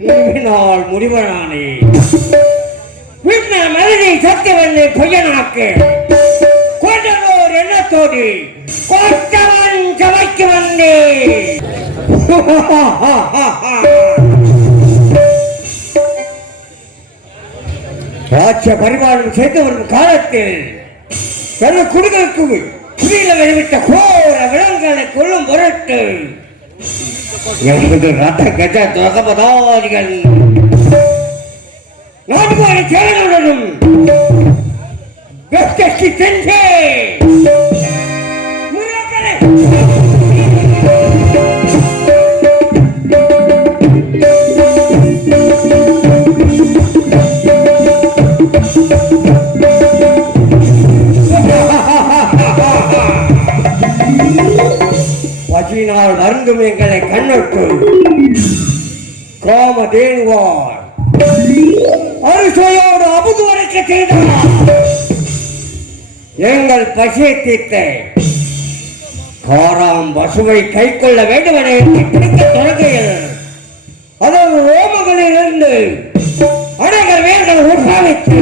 இருவினால் முடிவனானே விண்ண மருதி சத்தியவல்லி பொய்யனாக்கு கொண்டனோர் எண்ணத்தோடு கோட்டவன் சபைக்கு வந்தே. ராஜ்ய பரிமாணம் செய்து வரும் காலத்தில் எனது குடுகளுக்கு குடியில வெளிவிட்ட கோர விலங்குகளை கொள்ளும் பொருட்டு என்பது ரத்த கஜ துவகபதாதிகள் நான்கு சேனலுடனும் வெற்றி சென்றே. பசியினால் எங்களை கண்ணொட்டு காம தேனுவார் அரிசையோடு அமுது வரைக்க செய்தார். எங்கள் பசியை தீர்த்த. காராம் பசுவை கை கொள்ள வேண்டுமென எண்ணி பிடிக்க தொடங்குகிறது அதன் ரோமங்களிலிருந்து அனைவர் வேர்கள் உற்சாகித்து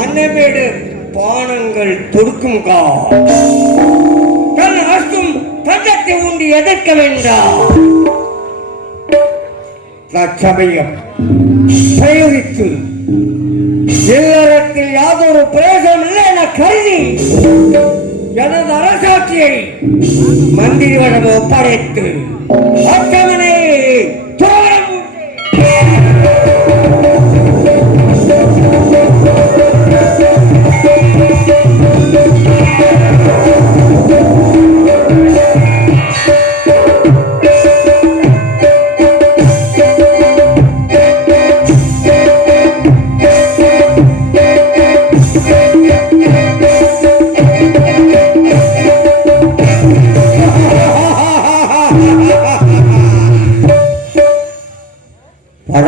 அன்னமேடு பானங்கள் தொடுக்கும் கா. தன் அஸ்தும் தந்தத்தை உண்டு எதிர்க்க வேண்டாம் தற்சமயம் பிரயோகித்து இல்லறத்தில் யாதொரு பிரயோஜனம் இல்லை என கருதி எனது அரசாட்சியை மந்திரிவனம் ஒப்படைத்து அத்தவனை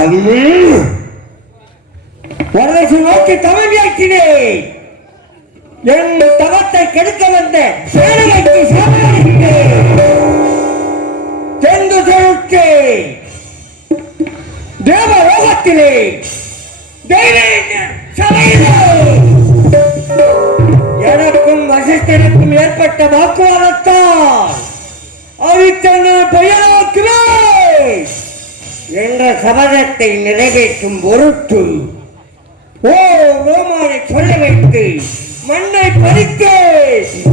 பரவி வரதட்சணை நோக்கி தமிழியாக்கினேன் என் தவத்தை கெடுக்க வந்த சேனைக்கு சென்று செலுத்து. தேவ ரோகத்திலே எனக்கும் வசிஷ்டனுக்கும் ஏற்பட்ட வாக்குவாதத்தால் அவித்தன பெயராக்கிறேன் என்ற சபதத்தை நிறைவேற்றும் பொருட்டு ஓ ரோமானை சொல்ல வைத்து மண்ணை பறித்து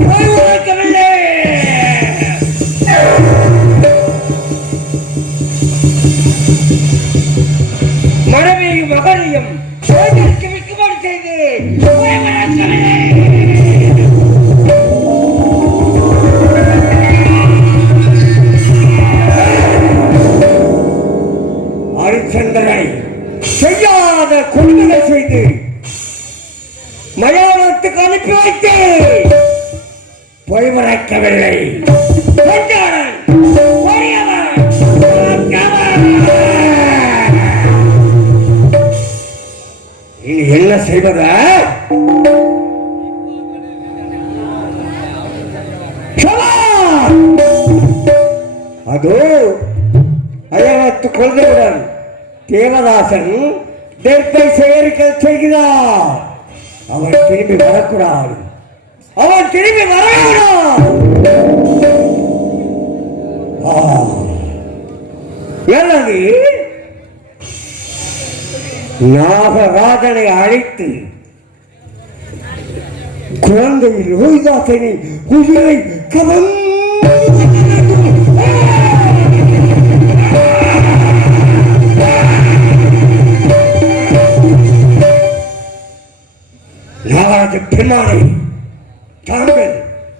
ஓய்வெடுக்கவில்லை மனைவியும் மகளையும் சோதனைக்கு செய்து செய்யாத கொடுமைகளை செய்து மயானத்துக்கு அனுப்பி வைத்து பொய்மறைக்கவில்லை இனி என்ன செய்வது? சொல்! அதோ அயனத்து கொள்கையுடன் தேவதாசன் தெற்கை சேரிக்க செய்கிறார். அவன் திரும்பி வரக்கூடாது. அவன் திரும்பி வரக்கூடாது. எனது நாகராஜனை அழைத்து குழந்தையில் ஓய்தாசனை உயிரை கவர்ந்து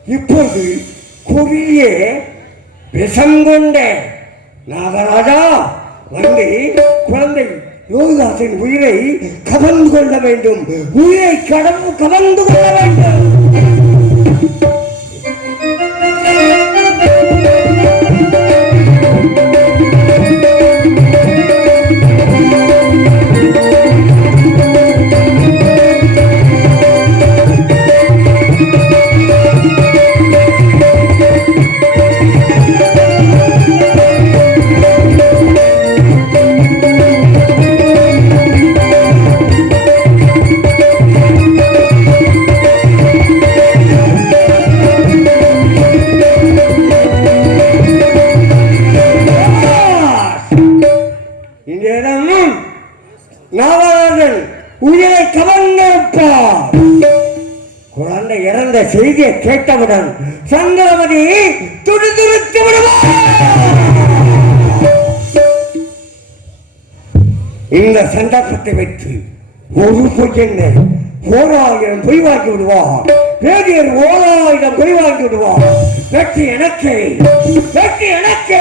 இப்போது கொடிய விஷங்கொண்ட நாகராஜா வந்து குழந்தை யோகிதாசின் உயிரை கவர்ந்து கொள்ள வேண்டும். உயிரை கடவு கவர்ந்து கொள்ள வேண்டும். நாராயணன் உயிரை கவர்ந்திருப்பார். குழந்தை இறந்த செய்தியை கேட்டவுடன் சந்திரமதி துடிதுடித்து விடுவார். இந்த சந்தர்ப்பத்தை வைத்து ஒரு பொய்யனை ஓராயிரம் பொய்வாக்கி விடுவான் வேதியர் ஓராயிரம் பொய்வாக்கி விடுவான் வெற்றி எனக்கு வெற்றி எனக்கு.